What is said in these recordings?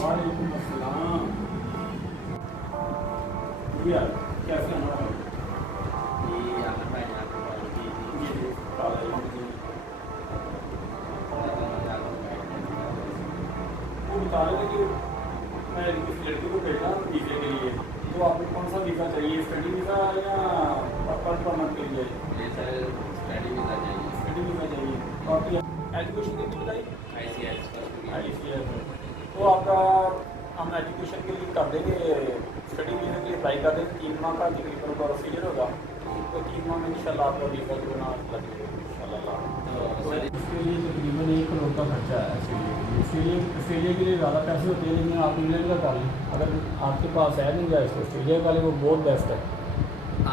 वालेकुम अस्सलाम। भैया कैसे हैं आप? ये काला जी वो बता रहे थे कि मैं किसी लड़की को भेजना वीज़े के लिए, तो आपको कौन सा वीज़ा चाहिए, स्टडी वीज़ा या वर्क परमिट के लिए? स्टडी वीज़ा चाहिए। स्टडी वीज़ा चाहिए। तो आपकी एजुकेशन कितनी बताई? ICS। तो आपका हम एजुकेशन के लिए कर देंगे, स्टडी वीज़ा के लिए अप्लाई कर देंगे। 3 माह का तकरीबन प्रोसीजर होगा, तो 3 माह में इंशाल्लाह आपका वीज़ा जो ना लगेगा इंशाल्लाह। तो इसके लिए तकरीबन 1 करोड़ का खर्चा है ऑस्ट्रेलिया के लिए ज़्यादा पैसे होते हैं, लेकिन आप इंग्लैंड का कर लें। अगर आपके पास है नहीं जाए तो ऑस्ट्रेलिया का लें, वो बहुत बेस्ट है।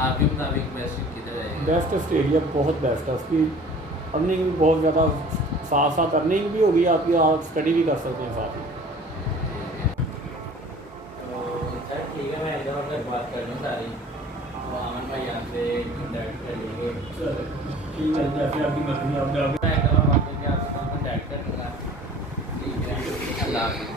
आपके मुताबिक बेस्ट किधर है? बेस्ट ऑस्ट्रेलिया बहुत बेस्ट है, उसकी अर्निंग भी बहुत ज़्यादा, साथ साथ अर्निंग भी होगी आपकी, आप स्टडी भी कर सकते हैं साथ ही। तो सर ठीक है, मैं इधर उधर बात कर लूँ सारी, तो अमन भाई यहाँ से कॉन्टैक्ट कर लेंगे। ठीक है, जैसे आपकी मर्जी, आप मैं इधर बात करके आपसे कॉन्टैक्ट कर लूँगा। ठीक है, अल्लाह हाफ़िज़।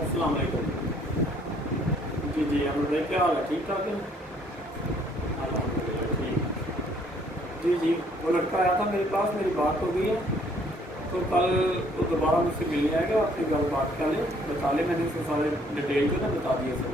अस्सलाम वालेकुम। जी हम भाई, क्या हाल है? ठीक ठाक है? अल्हम्दुलिल्लाह ठीक। जी वो लड़का आया था मेरे पास, मेरी बात हो गई है, तो कल वो दोबारा मुझसे मिलने आएगा, आपसे गल बात कर ले, बता ले, मैंने उसको सारे डिटेल जो ना बता दिए सब।